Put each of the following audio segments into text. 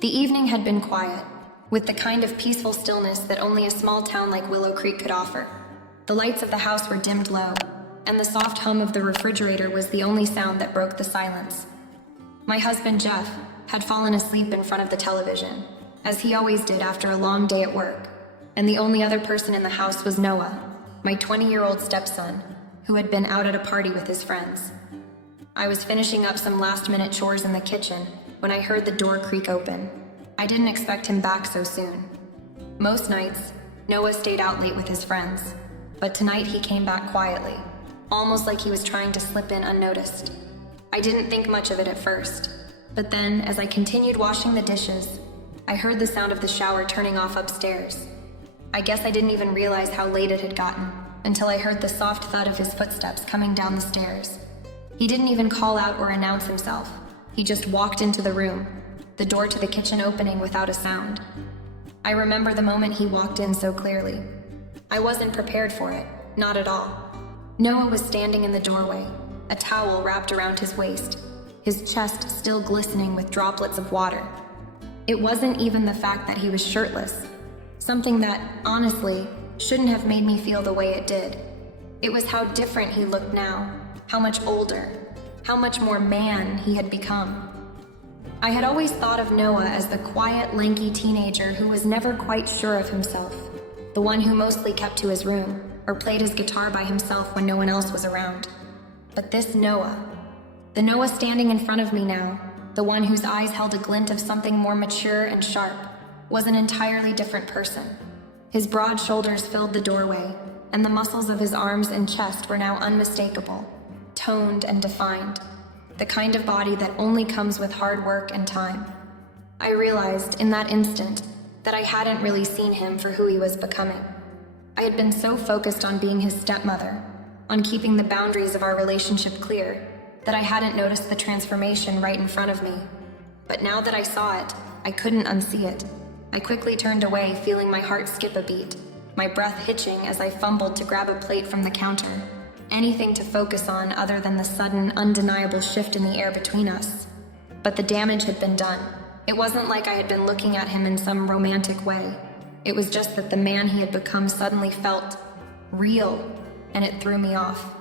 The evening had been quiet, with the kind of peaceful stillness that only a small town like Willow Creek could offer. The lights of the house were dimmed low, and the soft hum of the refrigerator was the only sound that broke the silence. My husband, Jeff, had fallen asleep in front of the television, as he always did after a long day at work, and the only other person in the house was Noah, my 20-year-old stepson, who had been out at a party with his friends. I was finishing up some last-minute chores in the kitchen when I heard the door creak open. I didn't expect him back so soon. Most nights, Noah stayed out late with his friends, but tonight he came back quietly, almost like he was trying to slip in unnoticed. I didn't think much of it at first, but then, as I continued washing the dishes, I heard the sound of the shower turning off upstairs. I guess I didn't even realize how late it had gotten until I heard the soft thud of his footsteps coming down the stairs. He didn't even call out or announce himself. He just walked into the room, the door to the kitchen opening without a sound. I remember the moment he walked in so clearly. I wasn't prepared for it, not at all. Noah was standing in the doorway, a towel wrapped around his waist, his chest still glistening with droplets of water. It wasn't even the fact that he was shirtless, something that, honestly, shouldn't have made me feel the way it did. It was how different he looked now, how much older, how much more man he had become. I had always thought of Noah as the quiet, lanky teenager who was never quite sure of himself, the one who mostly kept to his room or played his guitar by himself when no one else was around. But this Noah, the Noah standing in front of me now, the one whose eyes held a glint of something more mature and sharp, was an entirely different person. His broad shoulders filled the doorway, and the muscles of his arms and chest were now unmistakable, toned and defined, the kind of body that only comes with hard work and time. I realized in that instant that I hadn't really seen him for who he was becoming. I had been so focused on being his stepmother, on keeping the boundaries of our relationship clear, that I hadn't noticed the transformation right in front of me. But now that I saw it, I couldn't unsee it. I quickly turned away, feeling my heart skip a beat, my breath hitching as I fumbled to grab a plate from the counter, anything to focus on other than the sudden, undeniable shift in the air between us. But the damage had been done. It wasn't like I had been looking at him in some romantic way. It was just that the man he had become suddenly felt real, and it threw me off.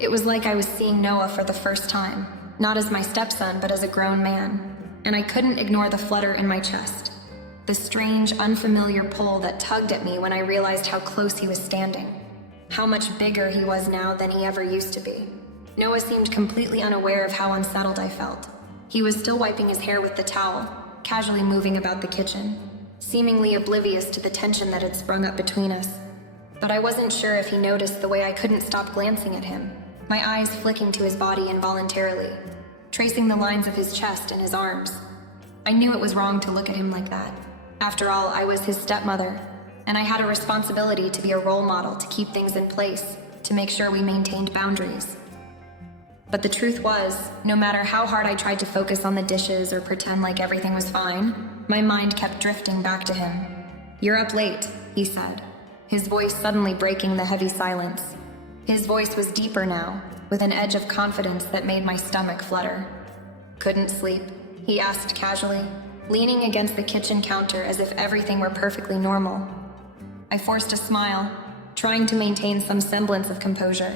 It was like I was seeing Noah for the first time, not as my stepson, but as a grown man, and I couldn't ignore the flutter in my chest, the strange, unfamiliar pull that tugged at me when I realized how close he was standing, how much bigger he was now than he ever used to be. Noah seemed completely unaware of how unsettled I felt. He was still wiping his hair with the towel, casually moving about the kitchen, seemingly oblivious to the tension that had sprung up between us. But I wasn't sure if he noticed the way I couldn't stop glancing at him, my eyes flicking to his body involuntarily, tracing the lines of his chest and his arms. I knew it was wrong to look at him like that. After all, I was his stepmother, and I had a responsibility to be a role model, to keep things in place, to make sure we maintained boundaries. But the truth was, no matter how hard I tried to focus on the dishes or pretend like everything was fine, my mind kept drifting back to him. "You're up late," he said, his voice suddenly breaking the heavy silence. His voice was deeper now, with an edge of confidence that made my stomach flutter. "Couldn't sleep?" he asked casually, leaning against the kitchen counter as if everything were perfectly normal. I forced a smile, trying to maintain some semblance of composure.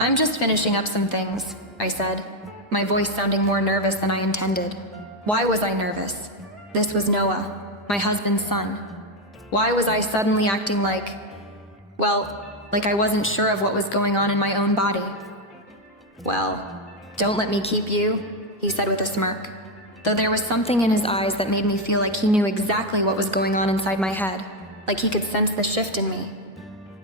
"I'm just finishing up some things," I said, my voice sounding more nervous than I intended. Why was I nervous? This was Noah, my husband's son. Why was I suddenly acting like I wasn't sure of what was going on in my own body? "Well, don't let me keep you," he said with a smirk, though there was something in his eyes that made me feel like he knew exactly what was going on inside my head, like he could sense the shift in me.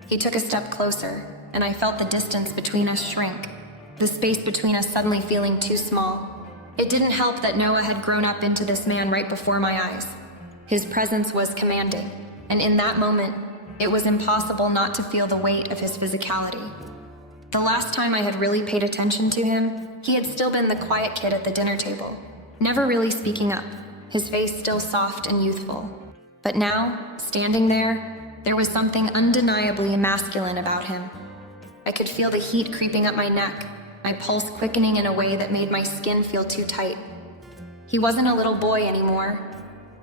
He took a step closer, and I felt the distance between us shrink, the space between us suddenly feeling too small. It didn't help that Noah had grown up into this man right before my eyes. His presence was commanding, and in that moment, it was impossible not to feel the weight of his physicality. The last time I had really paid attention to him, he had still been the quiet kid at the dinner table, never really speaking up, his face still soft and youthful. But now, standing there was something undeniably masculine about him. I could feel the heat creeping up my neck, my pulse quickening in a way that made my skin feel too tight. He wasn't a little boy anymore.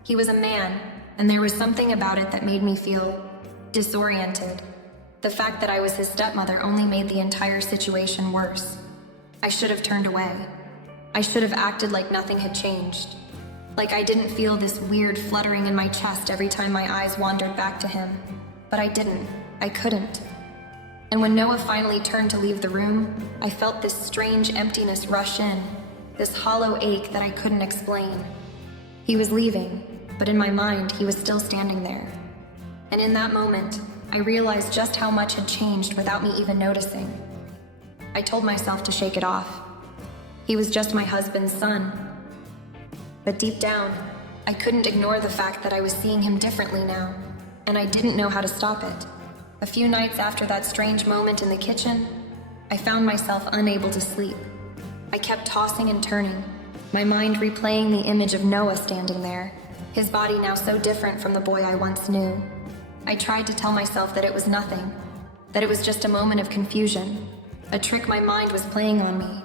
He was a man, and there was something about it that made me feel disoriented. The fact that I was his stepmother only made the entire situation worse. I should have turned away. I should have acted like nothing had changed. Like I didn't feel this weird fluttering in my chest every time my eyes wandered back to him. But I didn't. I couldn't. And when Noah finally turned to leave the room, I felt this strange emptiness rush in, this hollow ache that I couldn't explain. He was leaving, but in my mind, he was still standing there. And in that moment, I realized just how much had changed without me even noticing. I told myself to shake it off. He was just my husband's son. But deep down, I couldn't ignore the fact that I was seeing him differently now, and I didn't know how to stop it. A few nights after that strange moment in the kitchen, I found myself unable to sleep. I kept tossing and turning, my mind replaying the image of Noah standing there, his body now so different from the boy I once knew. I tried to tell myself that it was nothing, that it was just a moment of confusion, a trick my mind was playing on me.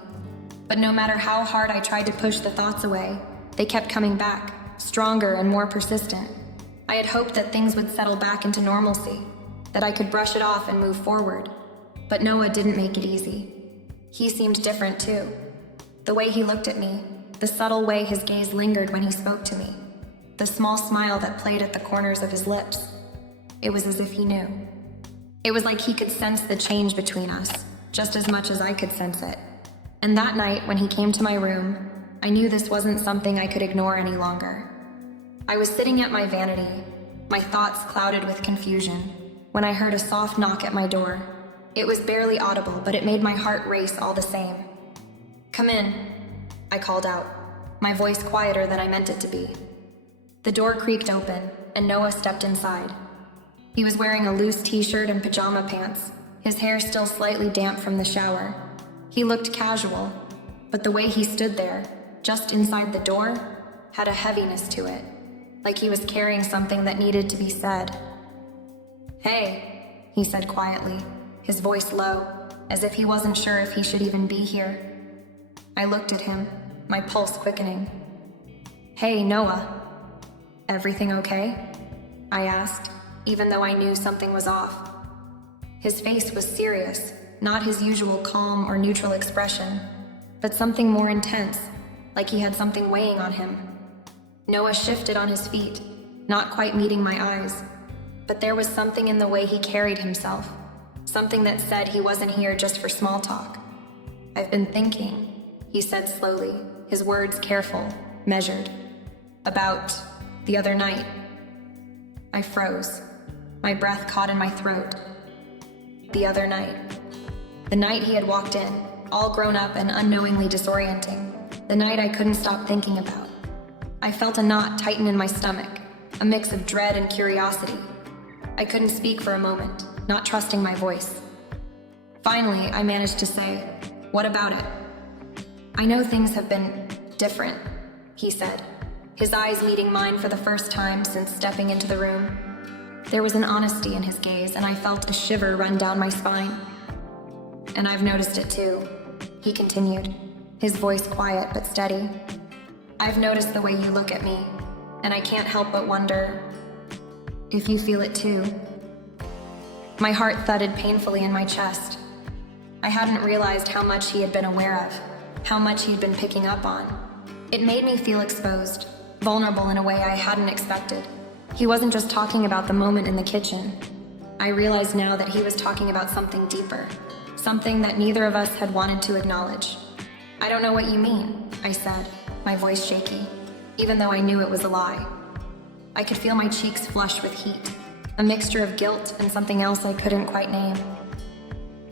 But no matter how hard I tried to push the thoughts away, they kept coming back, stronger and more persistent. I had hoped that things would settle back into normalcy, that I could brush it off and move forward. But Noah didn't make it easy. He seemed different too. The way he looked at me, the subtle way his gaze lingered when he spoke to me, the small smile that played at the corners of his lips. It was as if he knew. It was like he could sense the change between us, just as much as I could sense it. And that night, when he came to my room, I knew this wasn't something I could ignore any longer. I was sitting at my vanity, my thoughts clouded with confusion, when I heard a soft knock at my door. It was barely audible, but it made my heart race all the same. "Come in," I called out, my voice quieter than I meant it to be. The door creaked open, and Noah stepped inside. He was wearing a loose t-shirt and pajama pants, his hair still slightly damp from the shower. He looked casual, but the way he stood there, just inside the door, had a heaviness to it, like he was carrying something that needed to be said. "Hey," he said quietly, his voice low, as if he wasn't sure if he should even be here. I looked at him, my pulse quickening. "Hey, Noah. Everything okay?" I asked, even though I knew something was off. His face was serious, not his usual calm or neutral expression, but something more intense, like he had something weighing on him. Noah shifted on his feet, not quite meeting my eyes, but there was something in the way he carried himself, something that said he wasn't here just for small talk. "I've been thinking," he said slowly, his words careful, measured. "About the other night." I froze. My breath caught in my throat. The other night. The night he had walked in, all grown up and unknowingly disorienting. The night I couldn't stop thinking about. I felt a knot tighten in my stomach, a mix of dread and curiosity. I couldn't speak for a moment, not trusting my voice. Finally, I managed to say, "What about it?" "I know things have been different," he said, his eyes meeting mine for the first time since stepping into the room. There was an honesty in his gaze, and I felt a shiver run down my spine. "And I've noticed it too," he continued, his voice quiet but steady. "I've noticed the way you look at me, and I can't help but wonder if you feel it too." My heart thudded painfully in my chest. I hadn't realized how much he had been aware of, how much he'd been picking up on. It made me feel exposed, vulnerable in a way I hadn't expected. He wasn't just talking about the moment in the kitchen. I realized now that he was talking about something deeper, something that neither of us had wanted to acknowledge. "I don't know what you mean," I said, my voice shaky, even though I knew it was a lie. I could feel my cheeks flush with heat, a mixture of guilt and something else I couldn't quite name.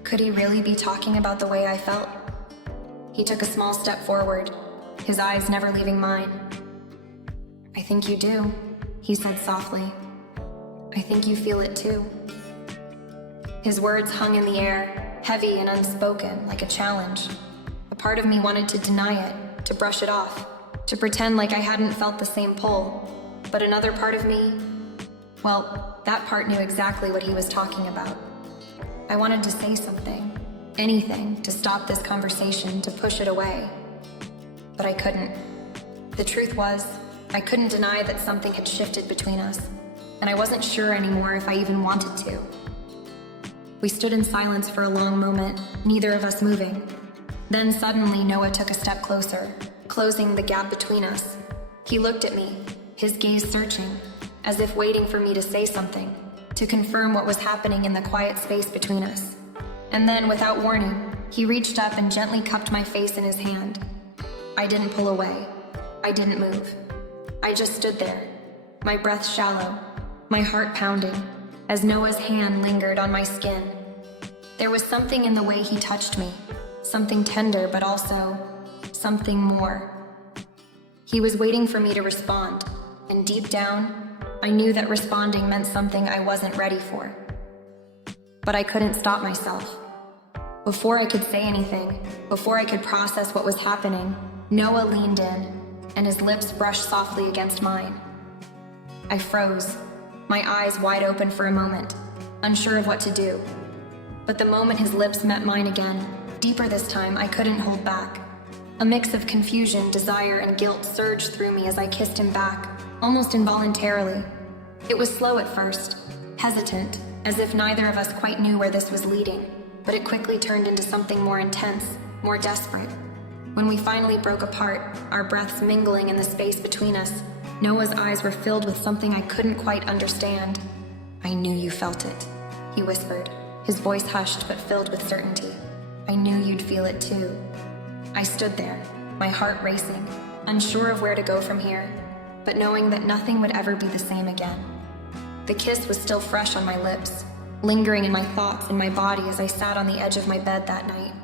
Could he really be talking about the way I felt? He took a small step forward, his eyes never leaving mine. "I think you do," he said softly. "I think you feel it too." His words hung in the air, heavy and unspoken, like a challenge. A part of me wanted to deny it, to brush it off, to pretend like I hadn't felt the same pull. But another part of me, well, that part knew exactly what he was talking about. I wanted to say something, anything, to stop this conversation, to push it away. But I couldn't. The truth was, I couldn't deny that something had shifted between us, and I wasn't sure anymore if I even wanted to. We stood in silence for a long moment, neither of us moving. Then suddenly Noah took a step closer, closing the gap between us. He looked at me, his gaze searching, as if waiting for me to say something, to confirm what was happening in the quiet space between us. And then, without warning, he reached up and gently cupped my face in his hand. I didn't pull away. I didn't move. I just stood there, my breath shallow, my heart pounding, as Noah's hand lingered on my skin. There was something in the way he touched me, something tender, but also something more. He was waiting for me to respond, and deep down, I knew that responding meant something I wasn't ready for. But I couldn't stop myself. Before I could say anything, before I could process what was happening, Noah leaned in, and his lips brushed softly against mine. I froze, my eyes wide open for a moment, unsure of what to do. But the moment his lips met mine again, deeper this time, I couldn't hold back. A mix of confusion, desire, and guilt surged through me as I kissed him back, almost involuntarily. It was slow at first, hesitant, as if neither of us quite knew where this was leading, but it quickly turned into something more intense, more desperate. When we finally broke apart, our breaths mingling in the space between us, Noah's eyes were filled with something I couldn't quite understand. "I knew you felt it," he whispered, his voice hushed but filled with certainty. "I knew you'd feel it too." I stood there, my heart racing, unsure of where to go from here, but knowing that nothing would ever be the same again. The kiss was still fresh on my lips, lingering in my thoughts and my body as I sat on the edge of my bed that night.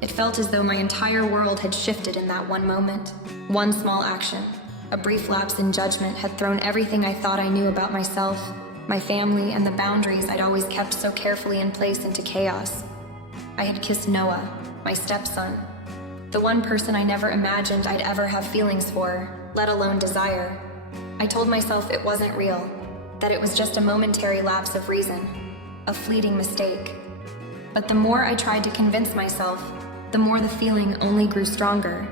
It felt as though my entire world had shifted in that one moment. One small action, a brief lapse in judgment, had thrown everything I thought I knew about myself, my family, and the boundaries I'd always kept so carefully in place into chaos. I had kissed Noah, my stepson, the one person I never imagined I'd ever have feelings for, let alone desire. I told myself it wasn't real, that it was just a momentary lapse of reason, a fleeting mistake. But the more I tried to convince myself, the more the feeling only grew stronger.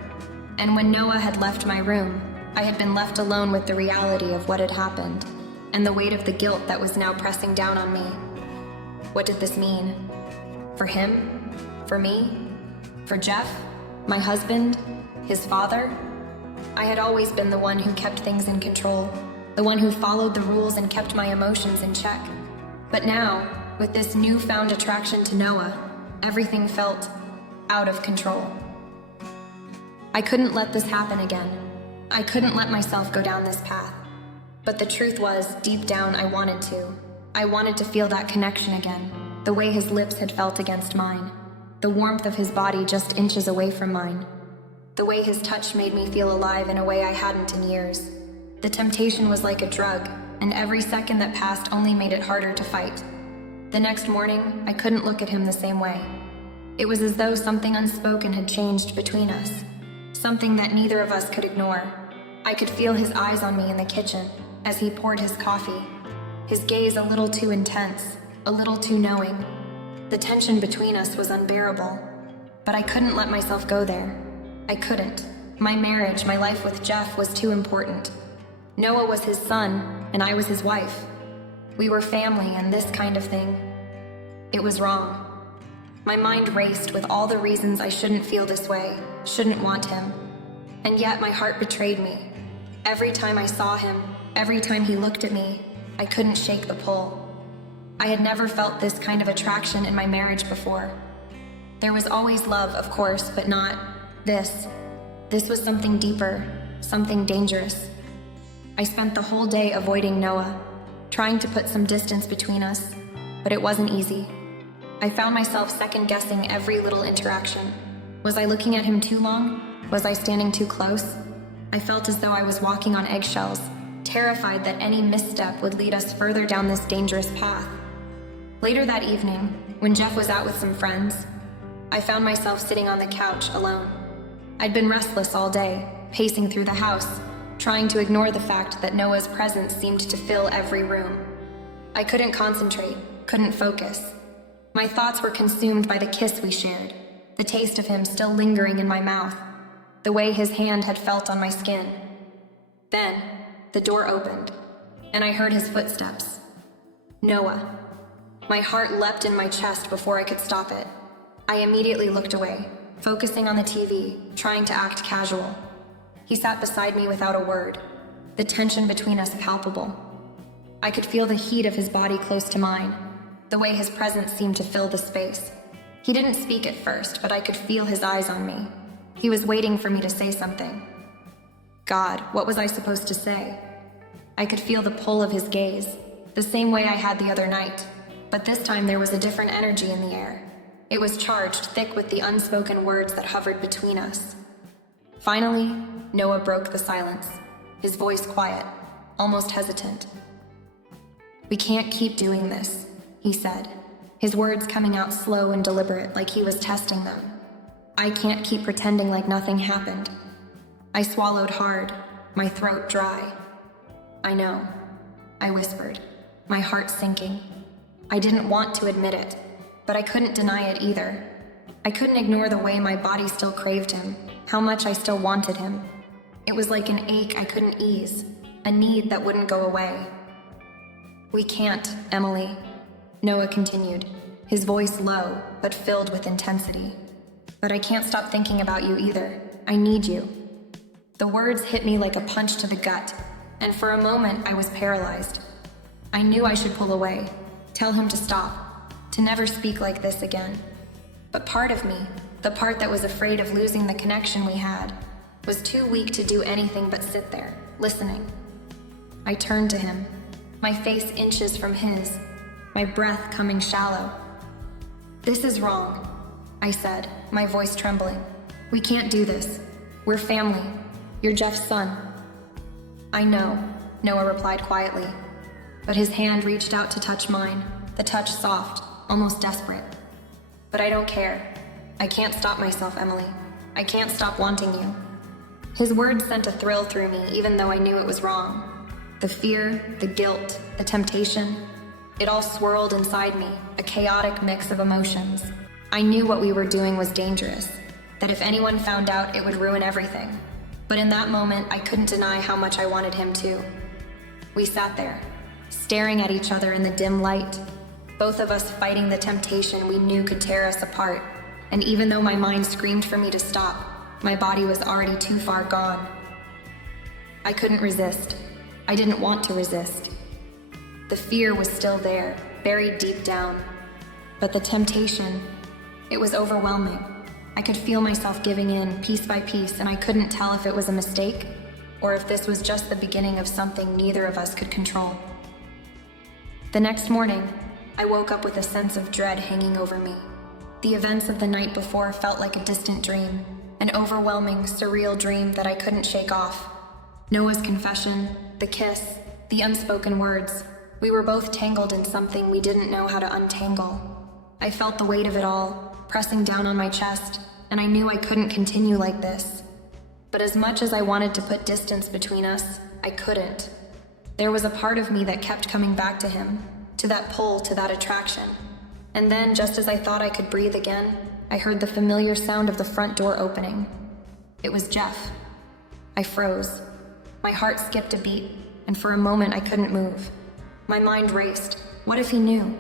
And when Noah had left my room, I had been left alone with the reality of what had happened, and the weight of the guilt that was now pressing down on me. What did this mean? For him? For me? For Jeff? My husband? His father? I had always been the one who kept things in control, the one who followed the rules and kept my emotions in check. But now, with this newfound attraction to Noah, everything felt out of control. I couldn't let this happen again. I couldn't let myself go down this path. But the truth was, deep down, I wanted to. I wanted to feel that connection again, the way his lips had felt against mine, the warmth of his body just inches away from mine, the way his touch made me feel alive in a way I hadn't in years. The temptation was like a drug, and every second that passed only made it harder to fight. The next morning, I couldn't look at him the same way. It was as though something unspoken had changed between us, something that neither of us could ignore. I could feel his eyes on me in the kitchen as he poured his coffee, his gaze a little too intense, a little too knowing. The tension between us was unbearable, but I couldn't let myself go there. I couldn't. My marriage, my life with Jeff was too important. Noah was his son, and I was his wife. We were family, and this kind of thing, it was wrong. My mind raced with all the reasons I shouldn't feel this way, shouldn't want him. And yet my heart betrayed me. Every time I saw him, every time he looked at me, I couldn't shake the pull. I had never felt this kind of attraction in my marriage before. There was always love, of course, but not this. This was something deeper, something dangerous. I spent the whole day avoiding Noah, trying to put some distance between us, but it wasn't easy. I found myself second-guessing every little interaction. Was I looking at him too long? Was I standing too close? I felt as though I was walking on eggshells, terrified that any misstep would lead us further down this dangerous path. Later that evening, when Jeff was out with some friends, I found myself sitting on the couch alone. I'd been restless all day, pacing through the house, trying to ignore the fact that Noah's presence seemed to fill every room. I couldn't concentrate, couldn't focus. My thoughts were consumed by the kiss we shared, the taste of him still lingering in my mouth. the way his hand had felt on my skin. Then, the door opened, and I heard his footsteps. Noah. My heart leapt in my chest before I could stop it. I immediately looked away, focusing on the TV, trying to act casual. He sat beside me without a word, the tension between us palpable. I could feel the heat of his body close to mine, the way his presence seemed to fill the space. He didn't speak at first, but I could feel his eyes on me. He was waiting for me to say something. God, what was I supposed to say? I could feel the pull of his gaze, the same way I had the other night, but this time there was a different energy in the air. It was charged, thick with the unspoken words that hovered between us. Finally, Noah broke the silence, his voice quiet, almost hesitant. "We can't keep doing this," he said, his words coming out slow and deliberate like he was testing them. "I can't keep pretending like nothing happened." I swallowed hard, my throat dry. "I know," I whispered, my heart sinking. I didn't want to admit it, but I couldn't deny it either. I couldn't ignore the way my body still craved him, how much I still wanted him. It was like an ache I couldn't ease, a need that wouldn't go away. "We can't, Emily," Noah continued, his voice low but filled with intensity. "But I can't stop thinking about you either. I need you." The words hit me like a punch to the gut, and for a moment I was paralyzed. I knew I should pull away, tell him to stop, to never speak like this again. But part of me, the part that was afraid of losing the connection we had, was too weak to do anything but sit there, listening. I turned to him, my face inches from his, my breath coming shallow. "This is wrong," I said, my voice trembling. "We can't do this. We're family. You're Jeff's son." "I know," Noah replied quietly, but his hand reached out to touch mine, the touch soft, almost desperate. "But I don't care. I can't stop myself, Emily. I can't stop wanting you." His words sent a thrill through me, even though I knew it was wrong. The fear, the guilt, the temptation, it all swirled inside me, a chaotic mix of emotions. I knew what we were doing was dangerous, that if anyone found out, it would ruin everything. But in that moment, I couldn't deny how much I wanted him too. We sat there, staring at each other in the dim light, both of us fighting the temptation we knew could tear us apart. And even though my mind screamed for me to stop, my body was already too far gone. I couldn't resist. I didn't want to resist. The fear was still there, buried deep down. But the temptation, it was overwhelming. I could feel myself giving in, piece by piece, and I couldn't tell if it was a mistake or if this was just the beginning of something neither of us could control. The next morning, I woke up with a sense of dread hanging over me. The events of the night before felt like a distant dream, an overwhelming, surreal dream that I couldn't shake off. Noah's confession, the kiss, the unspoken words. We were both tangled in something we didn't know how to untangle. I felt the weight of it all, pressing down on my chest, and I knew I couldn't continue like this. But as much as I wanted to put distance between us, I couldn't. There was a part of me that kept coming back to him, to that pull, to that attraction. And then, just as I thought I could breathe again, I heard the familiar sound of the front door opening. It was Jeff. I froze. My heart skipped a beat, and for a moment I couldn't move. My mind raced. What if he knew?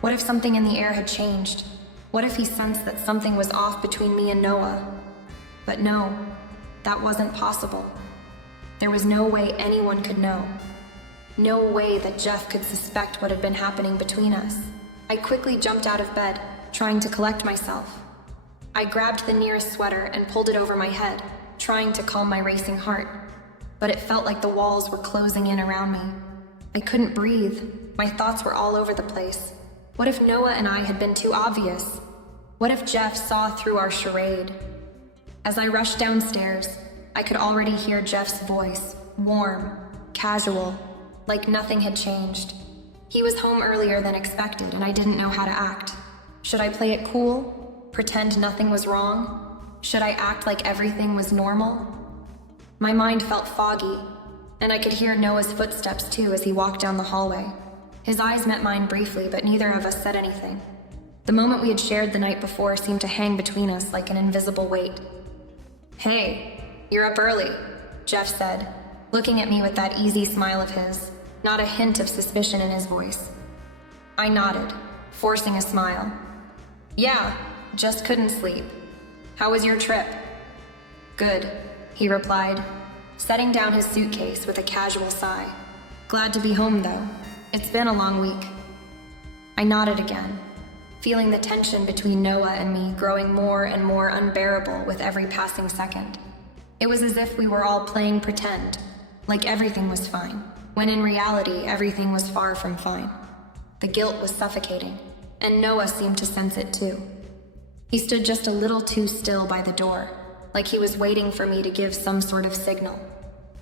What if something in the air had changed? What if he sensed that something was off between me and Noah? But no, that wasn't possible. There was no way anyone could know. No way that Jeff could suspect what had been happening between us. I quickly jumped out of bed, trying to collect myself. I grabbed the nearest sweater and pulled it over my head, trying to calm my racing heart. But it felt like the walls were closing in around me. I couldn't breathe. My thoughts were all over the place. What if Noah and I had been too obvious? What if Jeff saw through our charade? As I rushed downstairs, I could already hear Jeff's voice, warm, casual, like nothing had changed. He was home earlier than expected, and I didn't know how to act. Should I play it cool? Pretend nothing was wrong? Should I act like everything was normal? My mind felt foggy, and I could hear Noah's footsteps too as he walked down the hallway. His eyes met mine briefly, but neither of us said anything. The moment we had shared the night before seemed to hang between us like an invisible weight. "Hey," You're up early, Jeff said, looking at me with that easy smile of his, not a hint of suspicion in his voice. I nodded, forcing a smile. Yeah, just couldn't sleep. How was your trip? Good, he replied, setting down his suitcase with a casual sigh. Glad to be home, though. It's been a long week. I nodded again, feeling the tension between Noah and me growing more and more unbearable with every passing second. It was as if we were all playing pretend, like everything was fine, when in reality everything was far from fine. The guilt was suffocating, and Noah seemed to sense it too. He stood just a little too still by the door, like he was waiting for me to give some sort of signal,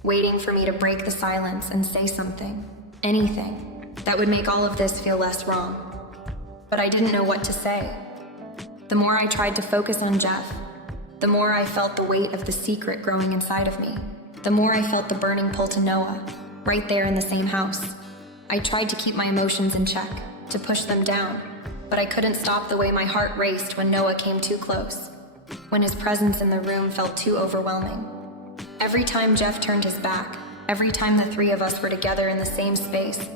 waiting for me to break the silence and say something, anything, that would make all of this feel less wrong. But I didn't know what to say. The more I tried to focus on Jeff, the more I felt the weight of the secret growing inside of me. The more I felt the burning pull to Noah, right there in the same house. I tried to keep my emotions in check, to push them down, but I couldn't stop the way my heart raced when Noah came too close, when his presence in the room felt too overwhelming. Every time Jeff turned his back, every time the three of us were together in the same space,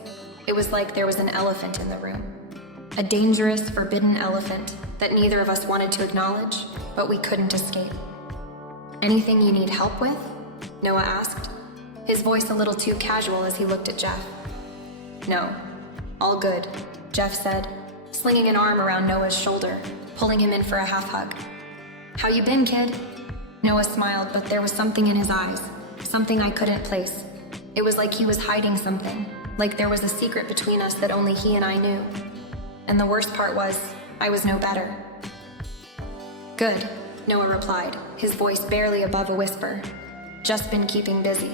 it was like there was an elephant in the room. A dangerous, forbidden elephant that neither of us wanted to acknowledge, but we couldn't escape. Anything you need help with? Noah asked, his voice a little too casual as he looked at Jeff. No, all good, Jeff said, slinging an arm around Noah's shoulder, pulling him in for a half hug. How you been, kid? Noah smiled, but there was something in his eyes, something I couldn't place. It was like he was hiding something, like there was a secret between us that only he and I knew. And the worst part was, I was no better. Good, Noah replied, his voice barely above a whisper. Just been keeping busy.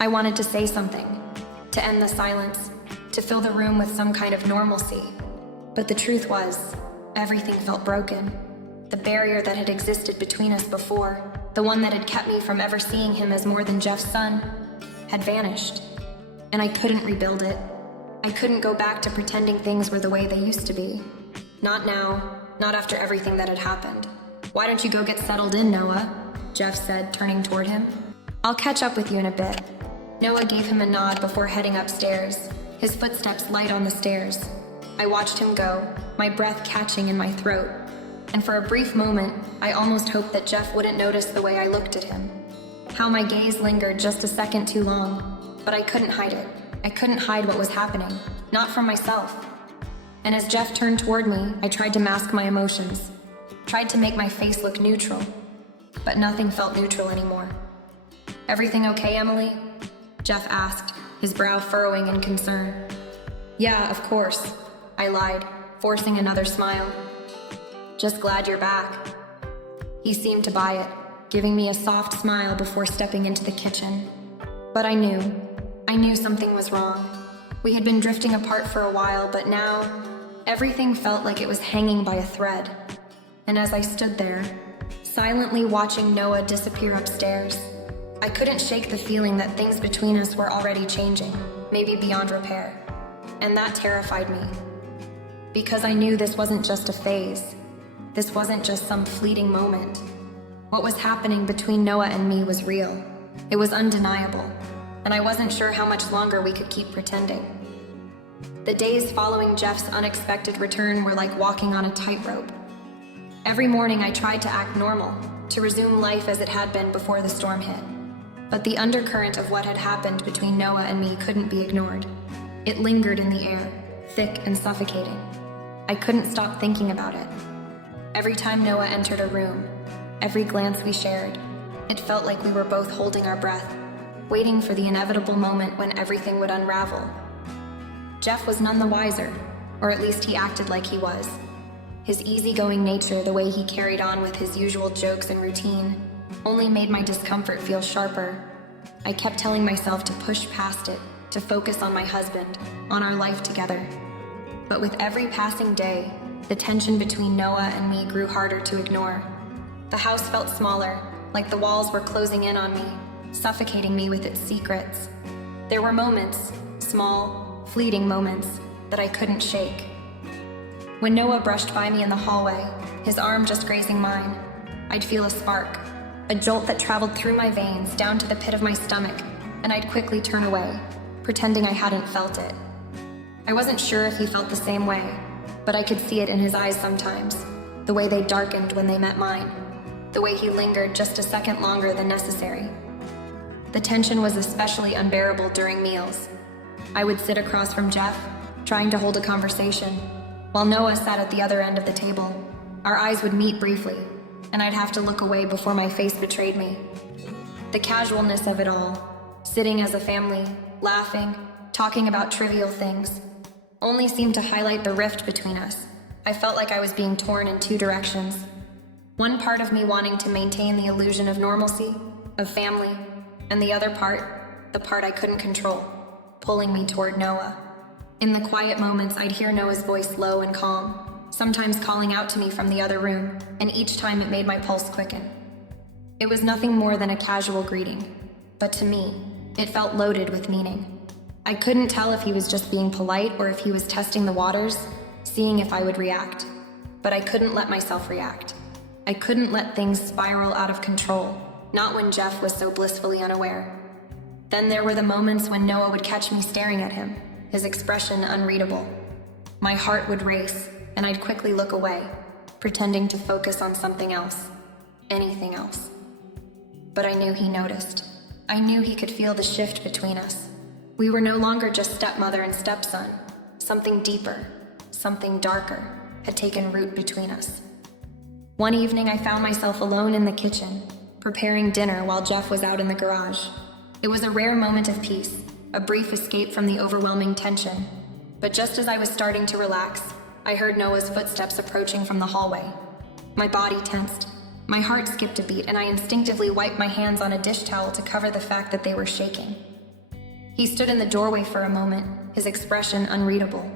I wanted to say something, to end the silence, to fill the room with some kind of normalcy. But the truth was, everything felt broken. The barrier that had existed between us before, the one that had kept me from ever seeing him as more than Jeff's son, had vanished. And I couldn't rebuild it. I couldn't go back to pretending things were the way they used to be. Not now, not after everything that had happened. Why don't you go get settled in, Noah? Jeff said, turning toward him. I'll catch up with you in a bit. Noah gave him a nod before heading upstairs, his footsteps light on the stairs. I watched him go, my breath catching in my throat. And for a brief moment, I almost hoped that Jeff wouldn't notice the way I looked at him. How my gaze lingered just a second too long, but I couldn't hide it. I couldn't hide what was happening, not from myself. And as Jeff turned toward me, I tried to mask my emotions, tried to make my face look neutral, but nothing felt neutral anymore. Everything okay, Emily? Jeff asked, his brow furrowing in concern. Yeah, of course, I lied, forcing another smile. Just glad you're back. He seemed to buy it, giving me a soft smile before stepping into the kitchen. But I knew something was wrong. We had been drifting apart for a while, but now, everything felt like it was hanging by a thread. And as I stood there, silently watching Noah disappear upstairs, I couldn't shake the feeling that things between us were already changing, maybe beyond repair. And that terrified me. Because I knew this wasn't just a phase. This wasn't just some fleeting moment. What was happening between Noah and me was real. It was undeniable. And I wasn't sure how much longer we could keep pretending. The days following Jeff's unexpected return were like walking on a tightrope. Every morning I tried to act normal, to resume life as it had been before the storm hit. But the undercurrent of what had happened between Noah and me couldn't be ignored. It lingered in the air, thick and suffocating. I couldn't stop thinking about it. Every time Noah entered a room, every glance we shared, it felt like we were both holding our breath, waiting for the inevitable moment when everything would unravel. Jeff was none the wiser, or at least he acted like he was. His easygoing nature, the way he carried on with his usual jokes and routine, only made my discomfort feel sharper. I kept telling myself to push past it, to focus on my husband, on our life together. But with every passing day, the tension between Noah and me grew harder to ignore. The house felt smaller, like the walls were closing in on me, suffocating me with its secrets. There were moments, small, fleeting moments, that I couldn't shake. When Noah brushed by me in the hallway, his arm just grazing mine, I'd feel a spark, a jolt that traveled through my veins down to the pit of my stomach, and I'd quickly turn away, pretending I hadn't felt it. I wasn't sure if he felt the same way, but I could see it in his eyes sometimes, the way they darkened when they met mine, the way he lingered just a second longer than necessary. The tension was especially unbearable during meals. I would sit across from Jeff, trying to hold a conversation, while Noah sat at the other end of the table. Our eyes would meet briefly, and I'd have to look away before my face betrayed me. The casualness of it all, sitting as a family, laughing, talking about trivial things, only seemed to highlight the rift between us. I felt like I was being torn in two directions. One part of me wanting to maintain the illusion of normalcy, of family, and the other part, the part I couldn't control, pulling me toward Noah. In the quiet moments, I'd hear Noah's voice low and calm, sometimes calling out to me from the other room, and each time it made my pulse quicken. It was nothing more than a casual greeting, but to me, it felt loaded with meaning. I couldn't tell if he was just being polite or if he was testing the waters, seeing if I would react. But I couldn't let myself react. I couldn't let things spiral out of control, not when Jeff was so blissfully unaware. Then there were the moments when Noah would catch me staring at him, his expression unreadable. My heart would race, and I'd quickly look away, pretending to focus on something else, anything else. But I knew he noticed. I knew he could feel the shift between us. We were no longer just stepmother and stepson. Something deeper, something darker, had taken root between us. One evening, I found myself alone in the kitchen, preparing dinner while Jeff was out in the garage. It was a rare moment of peace, a brief escape from the overwhelming tension. But just as I was starting to relax, I heard Noah's footsteps approaching from the hallway. My body tensed. My heart skipped a beat, and I instinctively wiped my hands on a dish towel to cover the fact that they were shaking. He stood in the doorway for a moment, his expression unreadable.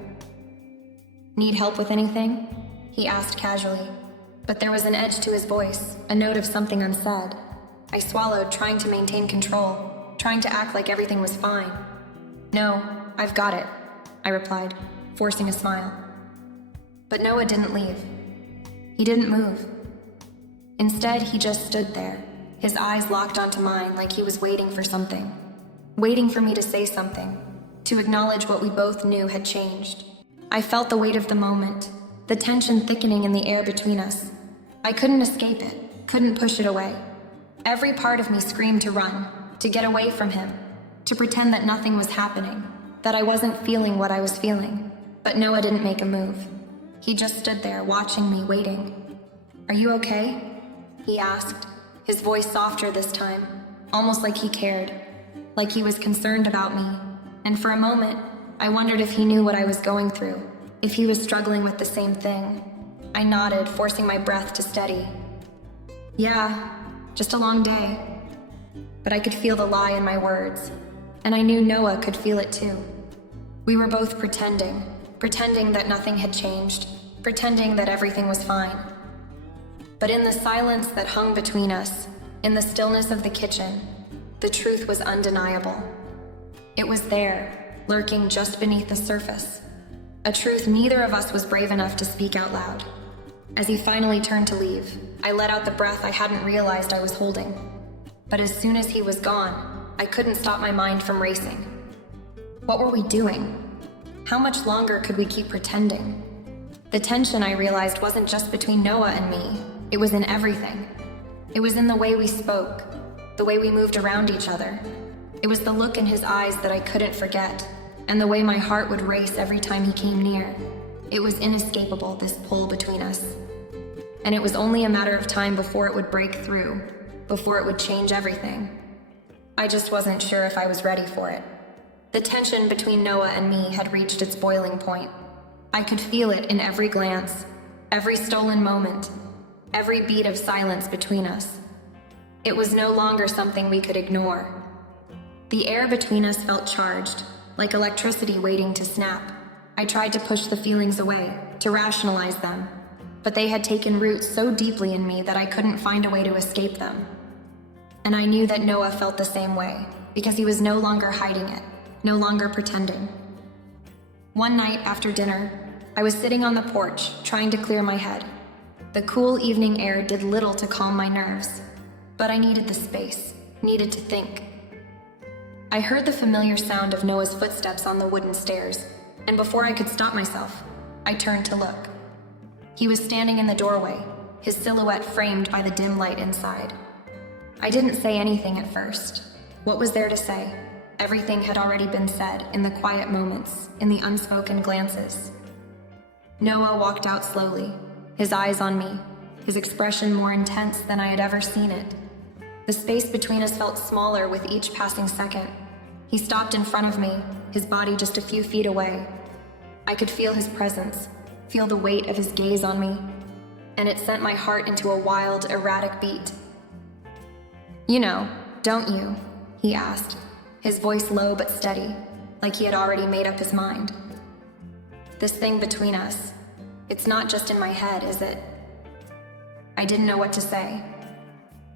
"Need help with anything?" he asked casually, but there was an edge to his voice, a note of something unsaid. I swallowed, trying to maintain control, trying to act like everything was fine. "No, I've got it," I replied, forcing a smile. But Noah didn't leave. He didn't move. Instead, he just stood there, his eyes locked onto mine like he was waiting for something. Waiting for me to say something, to acknowledge what we both knew had changed. I felt the weight of the moment, the tension thickening in the air between us. I couldn't escape it, couldn't push it away. Every part of me screamed to run, to get away from him, to pretend that nothing was happening, that I wasn't feeling what I was feeling. But Noah didn't make a move. He just stood there, watching me, waiting. "Are you okay?" he asked, his voice softer this time, almost like he cared. Like he was concerned about me, and for a moment, I wondered if he knew what I was going through, if he was struggling with the same thing. I nodded, forcing my breath to steady. "Yeah, just a long day." But I could feel the lie in my words, and I knew Noah could feel it too. We were both pretending that nothing had changed, pretending that everything was fine. But in the silence that hung between us, in the stillness of the kitchen, the truth was undeniable. It was there, lurking just beneath the surface. A truth neither of us was brave enough to speak out loud. As he finally turned to leave, I let out the breath I hadn't realized I was holding. But as soon as he was gone, I couldn't stop my mind from racing. What were we doing? How much longer could we keep pretending? The tension, I realized, wasn't just between Noah and me. It was in everything. It was in the way we spoke, the way we moved around each other. It was the look in his eyes that I couldn't forget, and the way my heart would race every time he came near. It was inescapable, this pull between us. And it was only a matter of time before it would break through, before it would change everything. I just wasn't sure if I was ready for it. The tension between Noah and me had reached its boiling point. I could feel it in every glance, every stolen moment, every beat of silence between us. It was no longer something we could ignore. The air between us felt charged, like electricity waiting to snap. I tried to push the feelings away, to rationalize them, but they had taken root so deeply in me that I couldn't find a way to escape them. And I knew that Noah felt the same way, because he was no longer hiding it, no longer pretending. One night after dinner, I was sitting on the porch, trying to clear my head. The cool evening air did little to calm my nerves. But I needed the space, needed to think. I heard the familiar sound of Noah's footsteps on the wooden stairs, and before I could stop myself, I turned to look. He was standing in the doorway, his silhouette framed by the dim light inside. I didn't say anything at first. What was there to say? Everything had already been said in the quiet moments, in the unspoken glances. Noah walked out slowly, his eyes on me, his expression more intense than I had ever seen it. The space between us felt smaller with each passing second. He stopped in front of me, his body just a few feet away. I could feel his presence, feel the weight of his gaze on me, and it sent my heart into a wild, erratic beat. "You know, don't you?" he asked, his voice low but steady, like he had already made up his mind. "This thing between us, it's not just in my head, is it?" I didn't know what to say.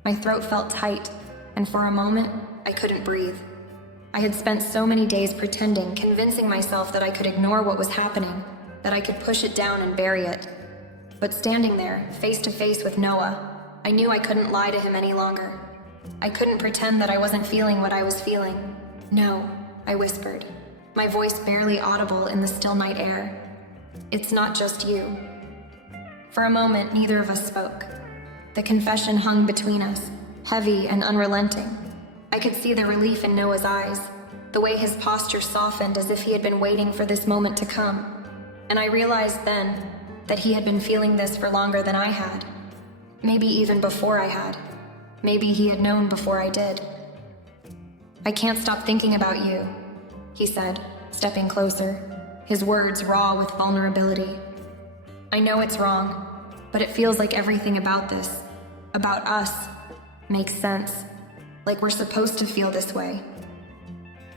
My throat felt tight, and for a moment, I couldn't breathe. I had spent so many days pretending, convincing myself that I could ignore what was happening, that I could push it down and bury it. But standing there, face to face with Noah, I knew I couldn't lie to him any longer. I couldn't pretend that I wasn't feeling what I was feeling. "No," I whispered, my voice barely audible in the still night air. "It's not just you." For a moment, neither of us spoke. The confession hung between us, heavy and unrelenting. I could see the relief in Noah's eyes, the way his posture softened as if he had been waiting for this moment to come. And I realized then that he had been feeling this for longer than I had. Maybe even before I had. Maybe he had known before I did. "I can't stop thinking about you," he said, stepping closer, his words raw with vulnerability. "I know it's wrong, but it feels like everything about this, about us, makes sense. Like we're supposed to feel this way."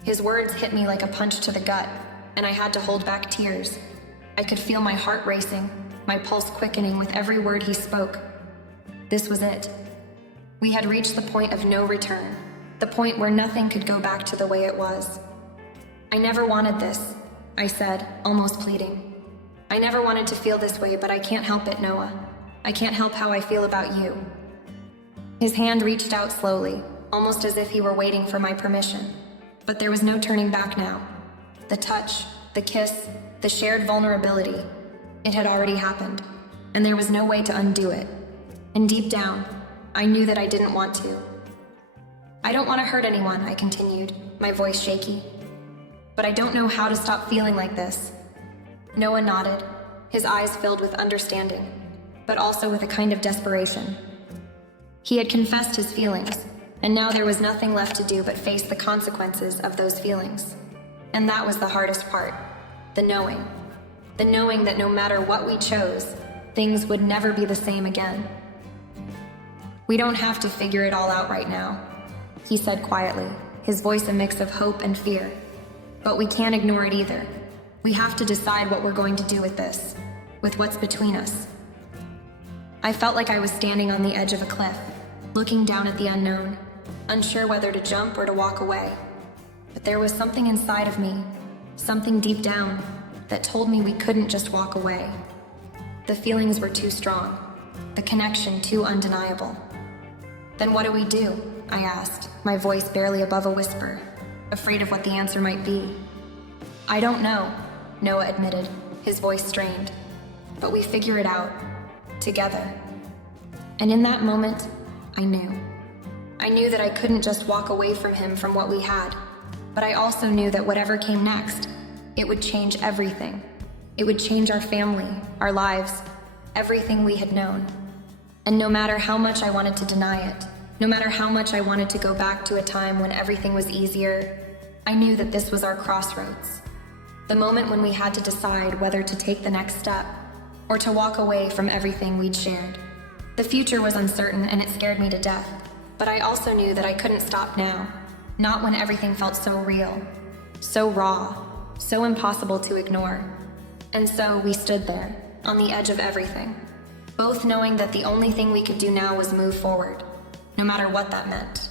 His words hit me like a punch to the gut, and I had to hold back tears. I could feel my heart racing, my pulse quickening with every word he spoke. This was it. We had reached the point of no return, the point where nothing could go back to the way it was. "I never wanted this," I said, almost pleading. "I never wanted to feel this way, but I can't help it, Noah. I can't help how I feel about you." His hand reached out slowly, almost as if he were waiting for my permission. But there was no turning back now. The touch, the kiss, the shared vulnerability, it had already happened, and there was no way to undo it. And deep down, I knew that I didn't want to. "I don't want to hurt anyone," I continued, my voice shaky. "But I don't know how to stop feeling like this." Noah nodded, his eyes filled with understanding, but also with a kind of desperation. He had confessed his feelings, and now there was nothing left to do but face the consequences of those feelings. And that was the hardest part, the knowing. The knowing that no matter what we chose, things would never be the same again. "We don't have to figure it all out right now," he said quietly, his voice a mix of hope and fear. "But we can't ignore it either. We have to decide what we're going to do with this, with what's between us." I felt like I was standing on the edge of a cliff, looking down at the unknown, unsure whether to jump or to walk away. But there was something inside of me, something deep down, that told me we couldn't just walk away. The feelings were too strong, the connection too undeniable. "Then what do we do?" I asked, my voice barely above a whisper, afraid of what the answer might be. "I don't know," Noah admitted, his voice strained. "But we figure it out, together." And in that moment, I knew. I knew that I couldn't just walk away from him, from what we had, but I also knew that whatever came next, it would change everything. It would change our family, our lives, everything we had known. And no matter how much I wanted to deny it, no matter how much I wanted to go back to a time when everything was easier, I knew that this was our crossroads. The moment when we had to decide whether to take the next step, or to walk away from everything we'd shared. The future was uncertain and it scared me to death, but I also knew that I couldn't stop now, not when everything felt so real, so raw, so impossible to ignore. And so we stood there, on the edge of everything, both knowing that the only thing we could do now was move forward, no matter what that meant.